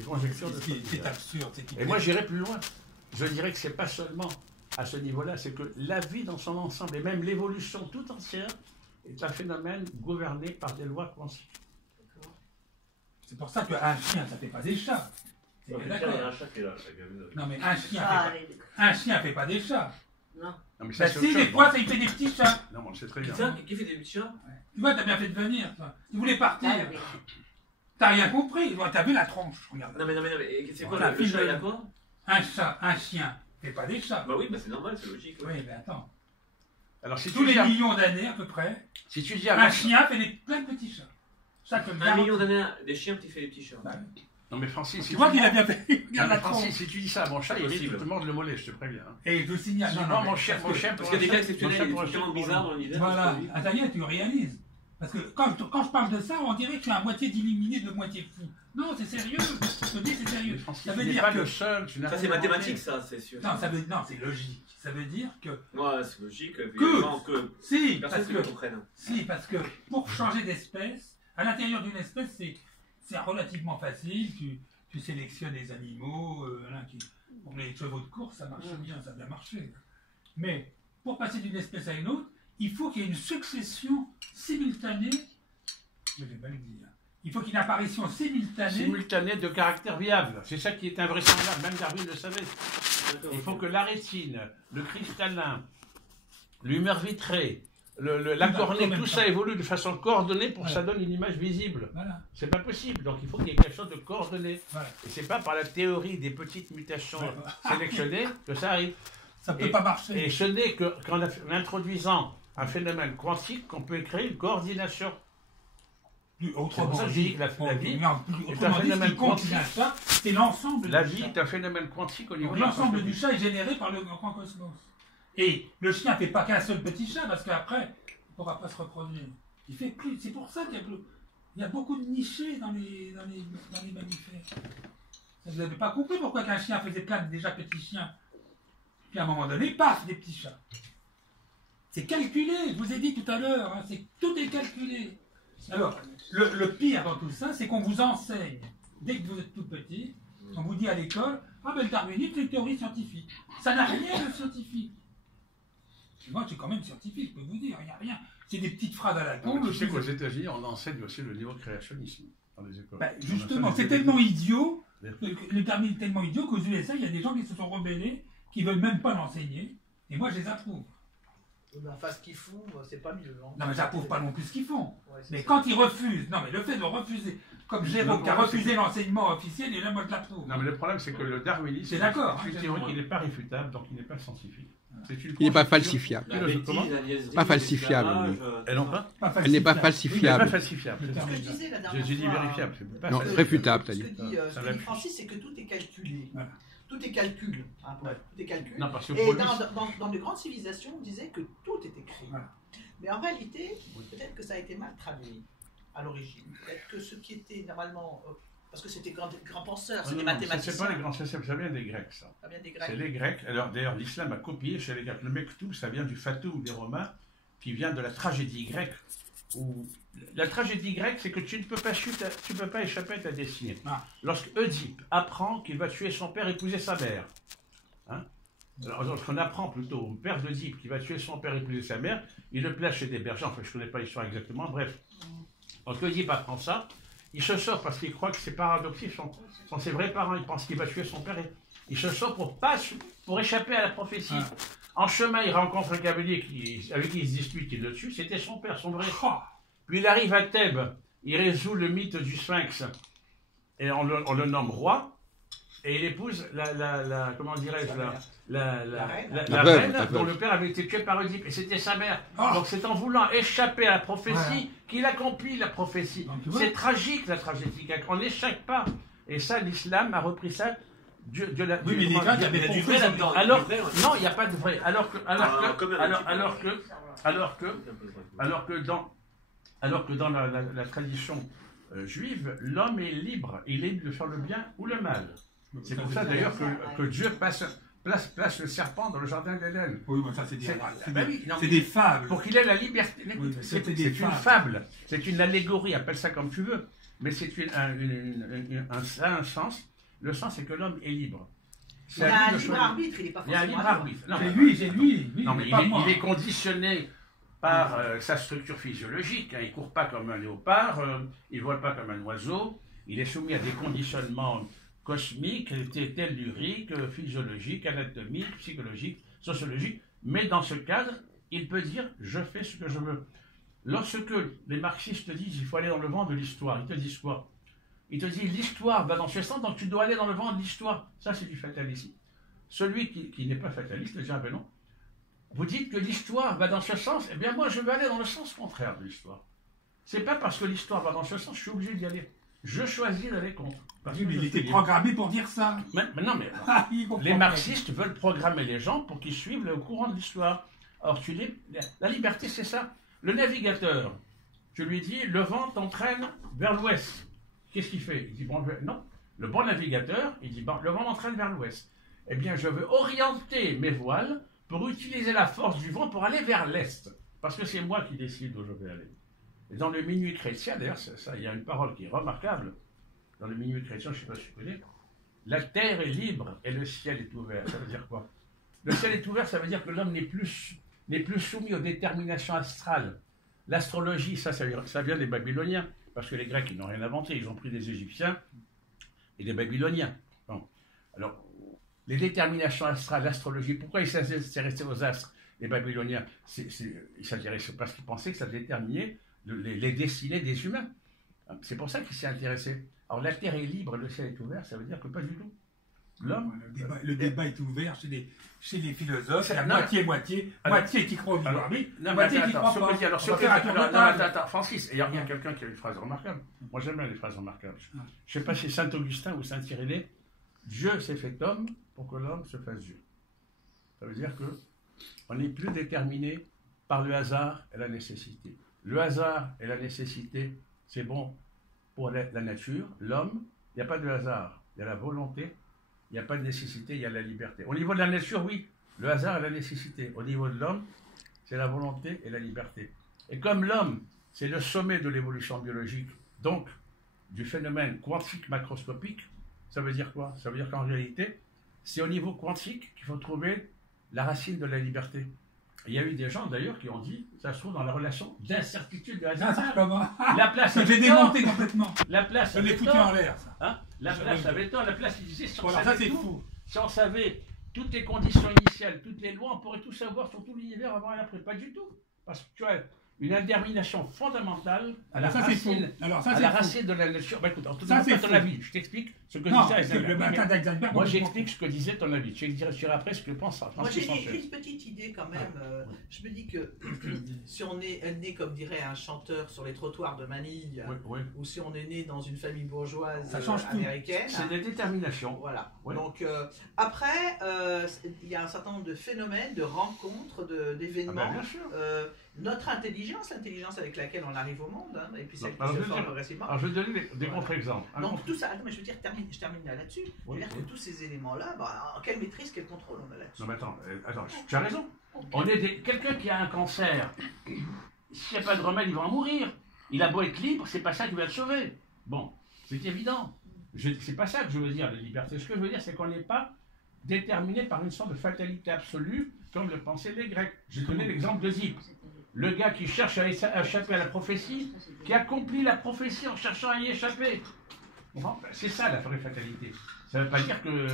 C'est conjecture de C'est absurde. Et moi, j'irai plus loin. Je dirais que c'est pas seulement à ce niveau-là, c'est que la vie dans son ensemble, et même l'évolution tout entière, est un phénomène gouverné par des lois quantiques. C'est pour ça qu'un chien, ça ne fait pas des chats. Il y a un chat qui est là. Non, mais un chien ne fait pas des chats. Non. Non, mais ça, Bah c'est si, autre des chose, fois, bon. ça, il fait des petits chats. Non, on le sait très bien. Putain, qui fait des petits chats? Tu vois, t'as bien fait de venir, toi. Tu voulais partir. Ah, oui. T'as rien compris. T'as vu la tronche, regarde. Non mais c'est quoi Voilà, le chat, il a quoi? Un chat, un chien, fait pas des chats. Bah oui, bah c'est normal, c'est logique. Oui, mais attends. Alors, si Tous tu les dis, millions d'années, à peu près, si tu dis à un ma- chien fait plein de petits chats. Chaque 1 million d'années, des chiens qui fait des petits chats. Bah oui. Non, mais Francis, si Tu vois tu qu'il a dis- bien fait. Non, Regarde mais la tronche. Francis, si tu dis ça à mon chat, il risque Impossible. de te mordre le mollet, je te préviens. hein. Et je vous signale. Non, mon mais chien, parce mon que- chien, Parce qu'il y a des cas exceptionnels, il y a des mon trucs chien, tellement mon bizarres dans l'univers. Voilà, ah, ça y est, tu réalises. Parce que quand je parle de ça, on dirait que je suis à moitié d'illuminé, de moitié fou. Non, c'est sérieux. Je te dis, c'est sérieux. Francis, Ça tu veut n'es dire pas que... le seul. Tu n'as Ça c'est rien inventé. mathématique ça, c'est sûr. Non, c'est logique. Ça veut dire que... Ouais, c'est logique, Que- évidemment que Si, personne parce ne le que... comprenne. Si, parce que pour changer d'espèce, à l'intérieur d'une espèce, c'est relativement facile. Tu sélectionnes les animaux. Pour les chevaux de course, ça marche bien, ça a bien marché. Mais pour passer d'une espèce à une autre, il faut qu'il y ait une succession simultanée. Je vais mal le dire. Il faut qu'il y ait une apparition simultanée. Simultané de caractère viable. C'est ça qui est invraisemblable. Même Darwin le savait. Il faut que la rétine, le cristallin, l'humeur vitrée, la cornée, tout ça évolue de façon coordonnée pour que ça donne une image visible. Voilà. C'est pas possible. Donc il faut qu'il y ait quelque chose de coordonné. Voilà. Et c'est pas par la théorie des petites mutations sélectionnées que ça arrive. Ça ne peut pas marcher. Et ce n'est qu'en introduisant un phénomène quantique qu'on peut créer une coordination. C'est pour ça que j'ai dit que la vie est un Autrement dit, ce phénomène qui compte quantique. un chat, c'est l'ensemble La du vie chat. est un phénomène quantique au niveau Donc, de la l'ensemble conscience. du chat est généré par le grand cosmos. Et le chien ne fait pas qu'un seul petit chat, parce qu'après, il ne pourra pas se reproduire. Il fait plus. C'est pour ça qu'il y a beaucoup de nichés dans les mammifères. Vous n'avez pas compris pourquoi qu'un chien faisait plein de déjà petits chiens. Puis à un moment donné, paf, des petits chats. C'est calculé, je vous ai dit tout à l'heure, hein, tout est calculé. Alors, le pire dans tout ça, c'est qu'on vous enseigne, dès que vous êtes tout petit, on vous dit à l'école, ah ben le darwinisme c'est une théorie scientifique. Ça n'a rien de scientifique. Et moi, je suis quand même scientifique, je peux vous dire, il n'y a rien. C'est des petites phrases à la con. Tu sais qu'aux États-Unis, on enseigne aussi le néo-créationnisme dans les écoles. Ben, justement, c'est tellement idiot, le darwinisme est tellement idiot qu'aux USA, il y a des gens qui se sont rebellés, qui ne veulent même pas l'enseigner, et moi je les approuve. Enfin, ce qu'ils font, c'est pas mieux. Hein. Non, mais j'approuve pas non plus ce qu'ils font. Ouais, c'est Mais ça. quand ils refusent, non, mais le fait de refuser, comme Jérôme qui a refusé l'enseignement officiel, et là, moi je l'approuve. Non, mais le problème, c'est que le darwinisme, C'est d'accord, c'est une hein, théorie c'est qui n'est pas réfutable, donc il n'est pas scientifique. Il n'est pas falsifiable. La Comment bêtise, la niaiserie, Pas falsifiable, l'esclavage, Et non pas Elle n'est pas Oui, mais falsifiable. pas falsifiable. Le c'est ça. terme Ce que je disais la dernière J'ai dit fois, vérifiable. C'est pas Non, falsifiable. réfutable, t'as Ce dit. que dit, Ça va plus. Francis, c'est que tout est calculé. Voilà. Tout est calcul. Hein, Ouais. Tout est calcul. Non, parce que Et pour lui, dans de grandes civilisations, on disait que tout était écrit. Voilà. Mais en réalité, peut-être que ça a été mal traduit à l'origine. Peut-être que ce qui était normalement... parce que c'était grands penseurs, c'est des mathématiciens. C'est pas les grands, ça vient des Grecs, ça. Ça vient des C'est Grecs. les Grecs. Alors, d'ailleurs, l'islam a copié chez les Grecs. Le Mektoub, ça vient du Fatou des Romains, qui vient de la tragédie grecque. La tragédie grecque, c'est que tu ne peux pas échapper à ta destinée. Ah. Lorsque Oedipe apprend qu'il va tuer son père, épouser sa mère. Hein? Alors, lorsqu'on apprend plutôt au père d'Oedipe qui va tuer son père, épouser sa mère, il le place chez des bergers. Enfin, je ne connais pas l'histoire exactement. Bref. Lorsque Oedipe apprend ça, il se sort parce qu'il croit que c'est paradoxique. Sont ses vrais parents. Il pense qu'il va tuer son père. Il se sort pour échapper à la prophétie. Ah. En chemin, il rencontre un cavalier avec qui il se dispute, il le tue. C'était son père, son vrai. Oh, Puis il arrive à Thèbes, il résout le mythe du Sphinx, et on le nomme roi, et il épouse comment dirais-je, la veuve, reine dont le père avait été tué par Oedipe, et c'était sa mère. Oh. Donc c'est en voulant échapper à la prophétie Voilà. qu'il accomplit la prophétie. Donc, tu vois. C'est tragique la tragédie grecque, on n'échappe pas. Et ça, l'islam a repris ça. Oui, mais les Grecs, il y avait du vrai là-dedans. Alors, Du vrai, ouais. non, il n'y a pas de vrai. Alors que dans la tradition juive, l'homme est libre. Il est libre de faire le bien ou le mal. C'est pour ça d'ailleurs que Dieu place le serpent dans le jardin d'Éden. oui, mais ça c'est des, Ben oui, non, c'est des fables. pour qu'il ait la liberté. Oui, mais C'est c'était des une fables. fable, c'est une allégorie, appelle ça comme tu veux. mais c'est un sens. Le sens, c'est que l'homme est libre. Il y a un libre arbitre, il n'est pas Il y a un forcément libre libre. arbitre. Non, C'est lui. non, mais pas moi. il est conditionné par sa structure physiologique. Hein. Il ne court pas comme un léopard, il ne vole pas comme un oiseau. Il est soumis à des conditionnements cosmiques, telluriques, physiologiques, anatomiques, psychologiques, sociologiques. Mais dans ce cadre, il peut dire « je fais ce que je veux ». Lorsque les marxistes te disent « il faut aller dans le vent de l'histoire », ils te disent quoi? Ils te disent « l'histoire va dans ce sens, donc tu dois aller dans le vent de l'histoire ». Ça, c'est du fatalisme. Celui qui n'est pas fataliste, déjà, ben non. Vous dites que l'histoire va dans ce sens, eh bien moi, je veux aller dans le sens contraire de l'histoire. C'est pas parce que l'histoire va dans ce sens, je suis obligé d'y aller. Je choisis d'aller contre. Parce Oui, que mais je il était suis libre. programmé pour dire ça. Mais non, mais Il comprend les pas. marxistes veulent programmer les gens pour qu'ils suivent le courant de l'histoire. Or, la liberté, c'est ça. Le navigateur, tu lui dis, le vent t'entraîne vers l'ouest. Qu'est-ce qu'il fait? Il dit, bon, non. Le bon navigateur, il dit, bon, le vent m'entraîne vers l'ouest. Eh bien, je veux orienter mes voiles pour utiliser la force du vent pour aller vers l'est. Parce que c'est moi qui décide où je vais aller. Et dans le minuit chrétien, d'ailleurs, il y a une parole qui est remarquable. Dans le minuit chrétien, je ne sais pas si tu connais, la terre est libre et le ciel est ouvert. Ça veut dire quoi? Le ciel est ouvert, ça veut dire que l'homme n'est plus soumis aux déterminations astrales. L'astrologie, ça vient des Babyloniens, parce que les Grecs, ils n'ont rien inventé, ils ont pris des Égyptiens et des Babyloniens. Bon. Alors, les déterminations astrales, l'astrologie, pourquoi ils s'intéressaient aux astres, les Babyloniens? Ils s'intéressaient parce qu'ils pensaient que ça déterminait les destinées des humains. C'est pour ça qu'ils s'y intéressaient. Alors la terre est libre, le ciel est ouvert, ça veut dire que pas du tout. L'homme. Le débat est ouvert chez les philosophes, c'est la Non, moitié qui croit au libre arbitre, Non, mais moitié qui attends, croit pas. alors, On va faire un tour de table. attends, Francis, il y a quelqu'un qui a une phrase remarquable. Moi, j'aime bien les phrases remarquables. Je ne sais pas si c'est Saint-Augustin ou Saint-Irénée. Dieu s'est fait homme pour que l'homme se fasse Dieu. Ça veut dire que on n'est plus déterminé par le hasard et la nécessité. Le hasard et la nécessité, c'est bon pour la nature. L'homme, il n'y a pas de hasard. Il y a la volonté, il n'y a pas de nécessité, il y a la liberté. Au niveau de la nature, oui, le hasard et la nécessité. Au niveau de l'homme, c'est la volonté et la liberté. Et comme l'homme, c'est le sommet de l'évolution biologique, donc du phénomène quantique macroscopique, ça veut dire quoi? Ça veut dire qu'en réalité, c'est au niveau quantique qu'il faut trouver la racine de la liberté. Il y a eu des gens d'ailleurs qui ont dit, ça se trouve dans la relation d'incertitude de la La place J'ai démonté complètement. La place Je l'ai foutu en l'air, ça. Hein? La place avait tort, la place il disait, si on Voilà, savait ça c'est tout, fou. si on savait toutes les conditions initiales, toutes les lois, on pourrait tout savoir sur tout l'univers avant et après. Pas du tout. Parce que tu as une indétermination fondamentale à la Alors ça c'est fou. racine, Alors ça à c'est la fou. racine de la nature. Bah écoute, en tout Ça, cas, c'est ton fou. avis. Je t'explique ce que Non, disait Heisenberg. le matin Mais d'Eisenberg. moi j'explique ce que disait ton avis. Tu diras après ce que pense Moi, Francis j'ai Sanchez. une petite idée quand même. Je me dis que si on est né, comme dirait un chanteur, sur les trottoirs de Manille, Oui, oui. ou si on est né dans une famille bourgeoise Ça change tout. américaine. C'est des déterminations. Voilà. Ouais. Donc après, il y a un certain nombre de phénomènes, de rencontres, d'événements. Ah ben, bien sûr. Notre intelligence, l'intelligence avec laquelle on arrive au monde, hein, et puis celle qui Alors, se je veux forme dire- progressivement. Alors je vais donner des contre-exemples. Un Donc contre- tout ça, attends, mais je veux dire, je termine là là-dessus. Je veux dire oui. que tous ces éléments-là, quelle maîtrise, quel contrôle on a là-dessus? Non mais attends, tu as raison. On est quelqu'un qui a un cancer. S'il n'y a pas de remède, il va en mourir. Il a beau être libre, c'est pas ça qui va le sauver. Bon, c'est évident. C'est pas ça que je veux dire, la liberté. Ce que je veux dire, c'est qu'on n'est pas déterminé par une sorte de fatalité absolue, comme le pensaient les Grecs. J'ai donné l'exemple de Zip. Le gars qui cherche à échapper à la prophétie, qui accomplit la prophétie en cherchant à y échapper. Bon, c'est ça la vraie fatalité. Ça ne veut pas dire que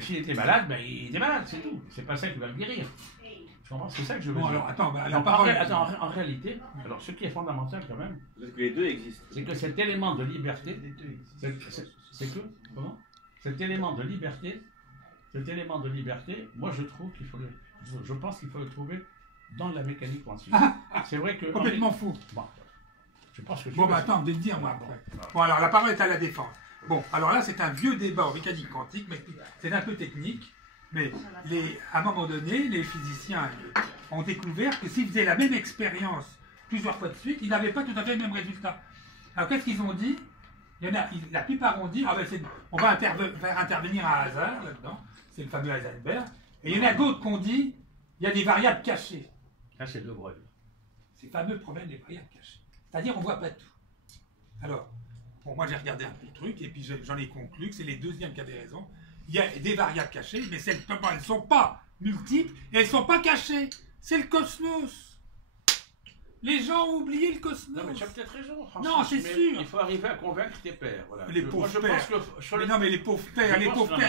s'il était malade, ben, il était malade, c'est tout. C'est pas ça qui va le guérir. Tu comprends? C'est ça que je veux Bon dire. alors attends, la Donc, parole. en réalité, alors ce qui est fondamental quand même, Parce que les deux existent. c'est que cet élément de liberté, c'est que, comment? Cet élément de liberté, moi je trouve qu'il faut je pense qu'il faut le trouver dans la mécanique quantique. C'est vrai que... Complètement fou. Bon, je pense que... Bon, bah attends, de le dire, moi, après. Bon, alors, la parole est à la défense. Bon, alors là, c'est un vieux débat en mécanique quantique, mais c'est un peu technique. Mais à un moment donné, les physiciens ont découvert que s'ils faisaient la même expérience plusieurs fois de suite, ils n'avaient pas tout à fait le même résultat. Alors, qu'est-ce qu'ils ont dit? La plupart ont dit, on va faire intervenir un hasard là-dedans. C'est le fameux Heisenberg. Et il y en a d'autres qui ont dit, il y a des variables cachées. Ah, c'est de Broglie. Ces fameux problèmes des variables cachées. C'est-à-dire on ne voit pas tout. Alors, Bon, moi j'ai regardé un peu le truc et puis j'en ai conclu que c'est les deuxièmes qui avaient raison. Il y a des variables cachées, mais elles ne sont pas multiples et elles ne sont pas cachées. C'est le cosmos. Les gens ont oublié le cosmos. Non, mais tu as peut-être raison, Francis. Non, c'est mais sûr. Il faut arriver à convaincre tes pères. Voilà. Les pauvres moi, pères. je pense que sur Mais le- non, mais les pauvres pères,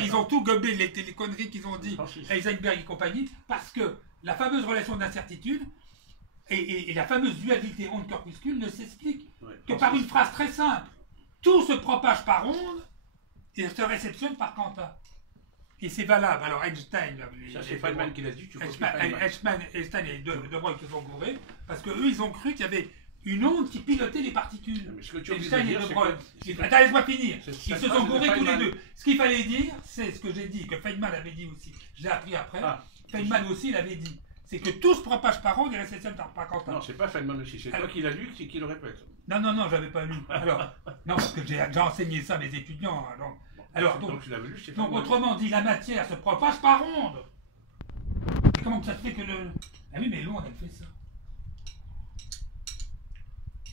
ils ont tout gobé, les conneries qu'ils ont dit, Francis. Heisenberg et compagnie, parce que la fameuse relation d'incertitude et la fameuse dualité onde-corpuscule ne s'explique Ouais, que Francis. par une phrase très simple. Tout se propage par onde et se réceptionne par quanta. Et c'est valable. Alors Einstein... Ça, c'est Feynman qui l'a dit, tu copies Feynman. Einstein et De Broglie qui sont gourés, parce qu'eux, ils ont cru qu'il y avait une onde qui pilotait les particules. Non, mais ce que tu as Einstein oublié et de De dire, Broglie. c'est que- Attends, laisse-moi finir. C'est- Ils ça se passe sont de gourés tous les Feynman. deux. Ce qu'il fallait dire, c'est ce que j'ai dit, que Feynman avait dit aussi. Je l'ai appris après. Ah. Feynman aussi l'avait dit. C'est que tout se propage par onde et réceptionne par quanta. Non, c'est pas Feynman aussi, c'est toi Alors- qui l'as lu, qui le répète. Non, j'avais pas lu. Alors, non, parce que j'ai enseigné ça à mes étudiants. Alors, donc, tu l'avais lu, c'est donc, Feynman. autrement dit, la matière se propage par onde. Et comment que ça se fait que le... Ah oui, mais l'onde, elle fait ça.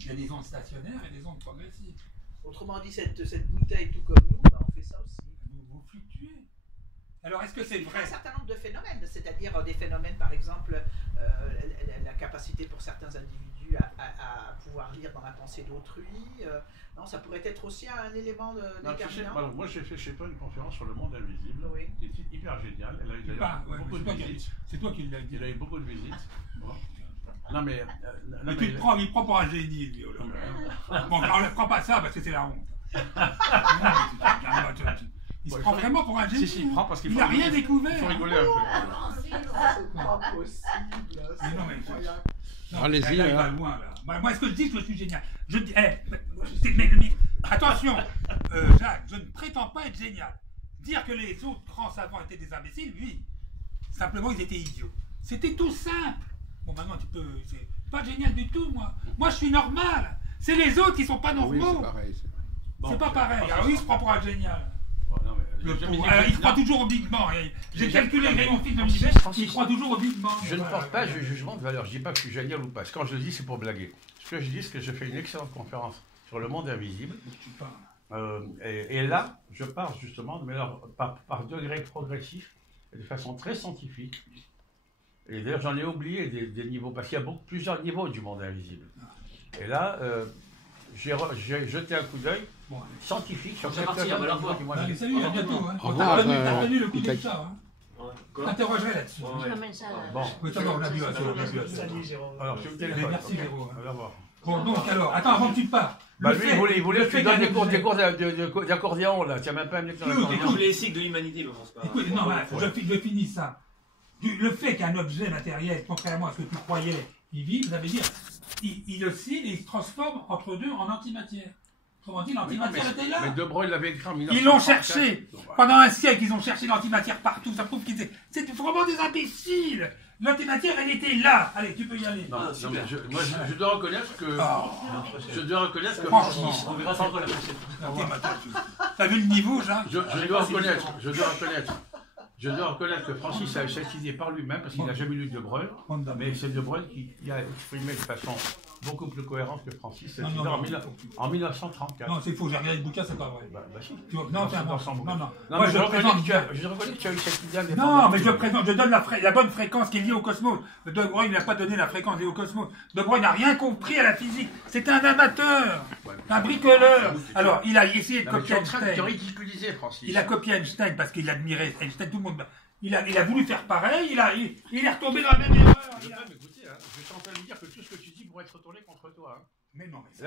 Il y a des ondes stationnaires et des ondes progressives. Autrement dit, cette bouteille, tout comme nous, bah, on fait ça aussi. Vous fluctuez. Alors, est-ce que c'est Il y a vrai? un certain nombre de phénomènes, c'est-à-dire des phénomènes, par exemple, la capacité pour certains individus à pouvoir lire dans la pensée d'autrui. Non, ça pourrait être aussi un élément Non, tu sais, déterminant. alors, moi j'ai fait chez toi une conférence sur le monde invisible, Oui. qui était hyper géniale. Elle a eu d'ailleurs Pas, ouais, beaucoup c'est de toi qui- visites. c'est toi qui l'as dit. Il a eu beaucoup de visites. Bon. Non mais, non, Mais mais- il prend pour un génie, lui. Oh là là. Bon, alors, ne prends pas ça parce que c'est la honte. Il se prend vraiment pour un génie. Si, il prend parce qu'il Il faut n'a rien rigoler. découvert. Il faut rigoler un peu. C'est pas possible. Mais non, mais non, Allez-y, là, il va hein. loin, là. Moi, ce que je dis, je suis génial. Je dis, attention, Jacques, je ne prétends pas être génial. Dire que les autres grands savants étaient des imbéciles, oui. Simplement, ils étaient idiots. C'était tout simple. Bon, maintenant, tu peux... C'est pas génial du tout, moi. Moi, je suis normal. C'est les autres qui sont pas Oui, normaux. c'est pareil. c'est- Bon, C'est pas pareil. Alors, oui, il se prend pour un génial. Bon, non, mais Le j'ai jamais pauvre. dit- Alors, il croit non, toujours au Big Bang. J'ai J'ai calculé jamais- le rayon fixe de Francis, l'univers, Francis. il croit toujours au Big Bang. Je ne Voilà. porte pas de jugement de valeur. Je dis pas que je suis génial ou pas. Quand je le dis, c'est pour blaguer. Ce que je dis, c'est que j'ai fait une excellente conférence sur le monde invisible. Tu parles. Et là, je pars justement, mais alors, par degrés progressifs, et de façon très scientifique. Et d'ailleurs, j'en ai oublié des niveaux, parce qu'il y a plusieurs niveaux du monde invisible. Et là, j'ai jeté un coup d'œil Bon, scientifique sur C'est parti, quelques-uns on va la des niveaux voir. du monde allez, invisible. salut, à bientôt. Hein. Au revoir, T'as retenu le coup Italie. de ça. Hein. Ouais. Je Quoi t'interrogerai là-dessus. Ouais, Je ouais. ramène ça. Bon. Oui, ça va, on a bu assez, on a bu assez. Salut Jérôme. Alors, tu me Mais téléphones. merci, Véro. hein. On va voir. Bon, donc, alors, attends, avant que tu pars. Bah, Le lui, fait- il voulait le que tu fait donnes qu'un des cours objet- d'accordéon, là. Tu n'as même pas amené ton Écoute, accordéon. Tous les cycles de l'humanité, mais bon, c'est pas Écoute, grave. non, voilà, je finis ça. Le fait qu'un objet matériel, contrairement à ce que tu croyais, il vibre, ça veut dire il oscille et il se transforme entre deux en antimatière. Autrement dit, l'antimatière était là. Mais De Broglie l'avait écrit en Ils 1934. l'ont cherché. Donc, voilà. Pendant un siècle, ils ont cherché l'antimatière partout. Ça prouve qu'ils étaient... C'est vraiment des imbéciles. L'antimatière, elle était là. Allez, tu peux y aller. Non, Ah, non, super. mais moi, je dois reconnaître que. Je dois reconnaître que. Franchement. On verra ça encore la prochaine. Ok, mais attends, t'as vu le niveau, Jacques? Je dois reconnaître que Francis a eu cette idée par lui-même, parce qu'il n'a jamais lu De Broglie, mais c'est De Broglie qui a exprimé de façon beaucoup plus cohérente que Francis cette Non, idée non, en, non. 1934. Non, c'est faux, j'ai regardé le bouquin, c'est pas vrai. Bah, si. Tu vois, non, c'est un Dans mensonge. son bouquin. Non, non. Non, Moi, mais je reconnais présente. je reconnais que tu as eu cette idée Non, mais je donne la bonne fréquence qui est liée au cosmos. De Broglie n'a pas donné la fréquence liée au cosmos. De Broglie n'a rien compris à la physique. C'était un amateur, un bricoleur. Alors, il a essayé de Non, mais tu copier es en train de te Einstein. ridiculiser, Francis. Il a copié Einstein parce qu'il admirait Einstein, tout le monde. Il a voulu faire pareil, il est retombé dans la même erreur. Je peux m'écouter, hein. Je suis en train de dire que tout ce que tu dis pourrait être retourné contre toi. Hein. Mais non, mais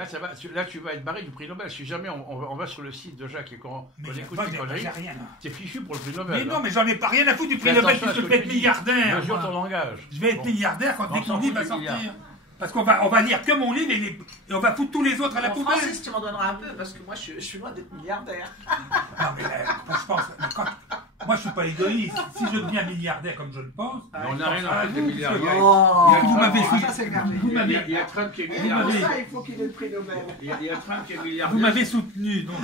Là, tu vas être barré du prix Nobel. Si jamais on va sur le site de Jacques et qu'on écoute moi, tes conneries, j'ai rien. t'es fichu pour le prix Nobel. Mais non, hein. mais j'en ai pas rien à foutre du prix Fais Nobel attention à puisque ce je vais que être tu dis. milliardaire. Mesure moi. ton langage. Je vais être Bon. milliardaire quand On dès que s'en mon livre va fout du sortir. milliard. Parce qu'on va lire que mon livre et on va foutre tous les autres à la Bon, poubelle. Francis, tu m'en donneras un peu parce que moi je suis loin d'être milliardaire. Non, mais je pense. Moi, je suis pas égoïste. Si je deviens milliardaire comme je le pense. Mais on n'a rien à faire des milliards. Vous m'avez Ah, ça c'est énervé. Vous m'avez- Il y a Trump qui est Vous milliardaire. m'avez- Ça, il faut qu'il ait le prix Nobel. Il y a Trump qui est milliardaire. Vous m'avez soutenu, donc,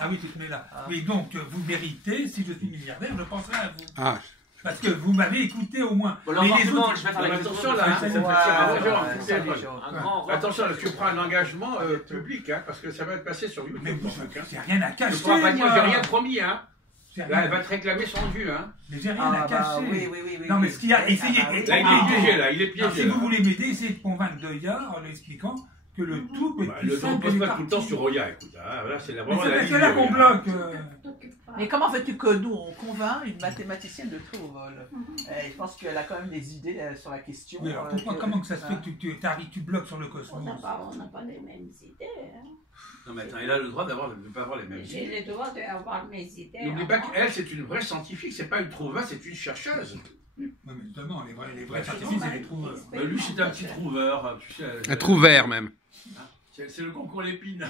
ah oui, tu te mets là. Oui, donc vous méritez, si je suis milliardaire, je penserai à vous. Ah, Parce que vous m'avez écouté au moins. Bon, Mais les l'embarquement, autres, je vais faire la Attention là, tu prends attention, tu prends un engagement public, hein, parce que ça va être passé sur YouTube. mais hein. j'ai rien à Tu cacher. pourras pas dire, moi. j'ai rien promis, hein. J'ai Là, rien- elle va te réclamer son dû, hein. Mais j'ai rien à cacher. Oui. Non, mais ce qu'il y a, essayez. Ah, bah oui. Là, il est piégé, là, il est Alors, piégé. si là. vous voulez m'aider, essayez de convaincre Doya en lui expliquant que le tout peut être Bah, plus le temps simple ne que pose les pas tout le temps parties. sur Roya, écoute. Hein, là, c'est Mais vraiment la c'est ligne. là qu'on bloque. Mais comment veux-tu que nous, on convainc une mathématicienne de tout au vol? Je pense qu'elle a quand même des idées sur la question. Oui, alors pourquoi, comment que ça se fait que tu bloques sur le On cosmos? n'a pas les mêmes idées. Hein. Non, mais attends, elle a le droit de ne pas avoir les mêmes J'ai idées. le droit d'avoir mes idées. N'oublie pas qu'elle, c'est une vraie scientifique, c'est pas une trouveuse, c'est une chercheuse. Oui, mais justement, les vrais scientifiques, c'est les trouveurs. Mais lui, c'est un petit trouveur, tu sais. Un trou vert même. C'est le concours Lépine.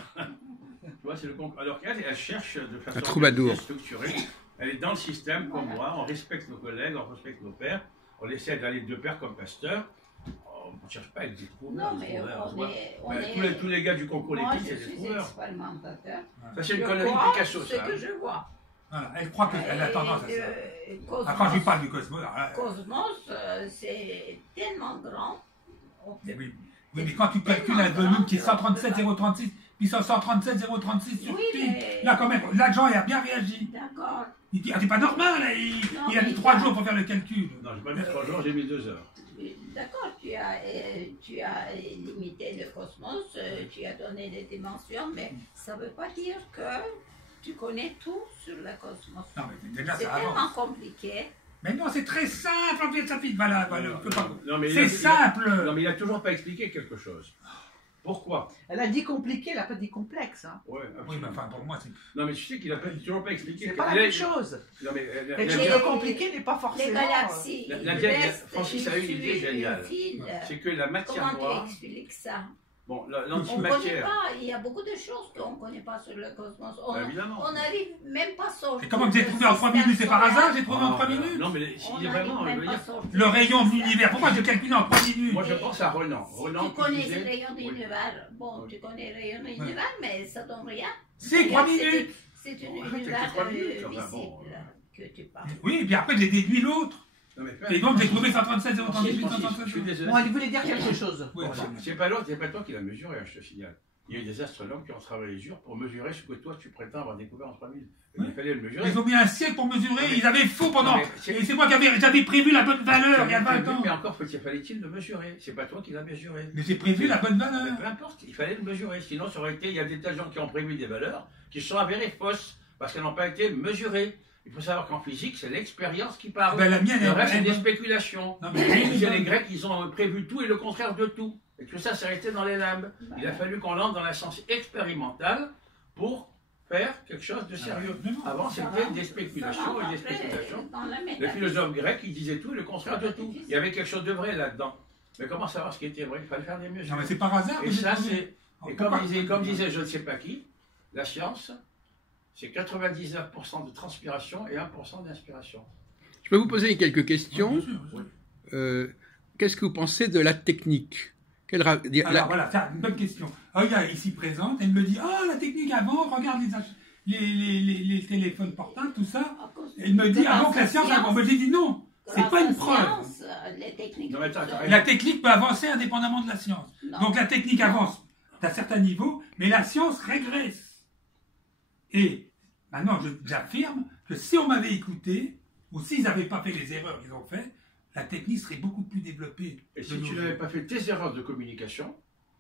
Tu vois, c'est le concours. Alors qu'elle, elle cherche de façon Un troubadour. structurée. Elle est dans le système comme moi, on respecte nos collègues, on respecte nos pairs, on essaie d'aller de pair comme pasteur. On ne cherche pas à être des trouveurs. Non, mais Tous les gars du concours moi, Lépine, je c'est des suis trouveurs. expérimentateur. Ça, c'est une Je connerie de vois Picasso, ce ça. que je vois. Voilà, elle croit qu'elle a tendance à ça. Cosmos, Ah, quand je lui parle du cosmos, alors là, Cosmos, c'est tellement grand. oui, mais quand tu calcules un volume qui est 137,036, puis 137,036 sur Oui, pi, mais- là quand même, l'agent il a bien réagi. D'accord. Il dit, ah, c'est pas normal, là, il a mis 3 jours pour faire le calcul. Non, j'ai pas mis 3 jours, j'ai mis 2 heures. D'accord, tu as limité le cosmos, tu as donné des dimensions, mais ça ne veut pas dire que tu connais tout sur le cosmos. Non, mais déjà C'est ça tellement avance. compliqué. Mais non, c'est très simple, en fait, ça fait. Voilà, Non, mais c'est simple. Non, mais il a toujours pas expliqué quelque chose. Pourquoi? Elle a dit compliqué, elle n'a pas dit complexe. Hein. Ouais, Oui, absolument. mais enfin, pour moi, c'est. Non, mais tu sais qu'il a toujours pas expliqué. C'est pas la même chose. Non, mais Quelque chose de compliqué n'est pas Les forcément. galaxies, la ils vieille- restent Francis a eu une sur idée le géniale. fil. c'est que la matière Comment noire. tu expliques ça? Bon, On ne connaît l'antimatière. pas, il y a beaucoup de choses qu'on ne connaît pas sur le cosmos. Évidemment. On n'arrive même pas à sortir. Et comment vous avez trouvé en 3 minutes? C'est par hasard, j'ai trouvé en 3 minutes? Non, mais On il est n'arrive vraiment. même je veux pas à dire, sortir. Le rayon de l'univers, pourquoi je calcule en 3 minutes? moi, je pense à Renan. Renan, Tu connais disait- le rayon de Oui. l'univers. Bon, tu connais le rayon de l'univers, mais ça donne rien. C'est 3 C'est- minutes. C'est une Bon, univers quelques 3 minutes, visible enfin, bon, que tu parles. Oui, et puis après, j'ai déduit l'autre. Non, mais Et donc, j'ai trouvé 137,038, Francis, je suis 137. désolé. Bon, il voulait dire quelque chose. Oui, Bon, c'est pas l'autre, c'est pas toi qui l'as mesuré, hein, je te signale. Il y a eu des astronomes qui ont travaillé dur pour mesurer ce que toi tu prétends avoir découvert en 3000. Oui. Il fallait le mesurer. Ils ont mis un siècle pour mesurer, Non, mais- ils avaient faux pendant. Non, mais c'est- Et c'est moi j'avais prévu la bonne valeur il y a 20 ans. Mais encore fallait-il le mesurer. C'est pas toi qui l'as mesuré. Mais j'ai prévu la bonne Mais valeur. peu importe, il fallait le mesurer. Sinon, ça aurait été. Il y a des tas de gens qui ont prévu des valeurs qui se sont avérées fausses parce qu'elles n'ont pas été mesurées. Il faut savoir qu'en physique, c'est l'expérience qui parle. Ben, la mienne, Le reste, c'est elle- des spéculations. Non, mais- Tu sais, les Grecs, ils ont prévu tout et le contraire de tout. Et tout ça, c'est resté dans les limbes. Il a fallu qu'on entre dans la science expérimentale pour faire quelque chose de sérieux. Avant, c'était des spéculations et des spéculations. Le philosophe grec, il disait tout et le contraire de tout. Il y avait quelque chose de vrai là-dedans. Mais comment savoir ce qui était vrai? Il fallait faire des mesures. Non, mais c'est par hasard. Et que j'ai ça, trouvé. c'est. Et comme disait je ne sais pas qui, la science, c'est 99% de transpiration et 1% d'inspiration. Je peux vous poser quelques Ouais, questions. bien sûr, bien sûr. Qu'est-ce que vous pensez de la technique? Alors voilà, c'est une bonne question. Regarde, ici présente, elle me dit, ah, la technique avant, regarde les téléphones portables, tout ça. Elle me dit, avant que la science avance. Moi, j'ai dit non, c'est pas une preuve. Les techniques. Non, mais attends, La technique peut avancer indépendamment de la science. Non. Donc la technique avance d'un certain niveau, mais la science régresse. Et maintenant, j'affirme que si on m'avait écouté, ou s'ils n'avaient pas fait les erreurs qu'ils ont fait, la technique serait beaucoup plus développée. Et si tu n'avais pas fait tes erreurs de communication,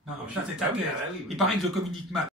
Non, non, ça c'est ta Ah oui, thèse. ah oui, oui. Il paraît que je communique mal.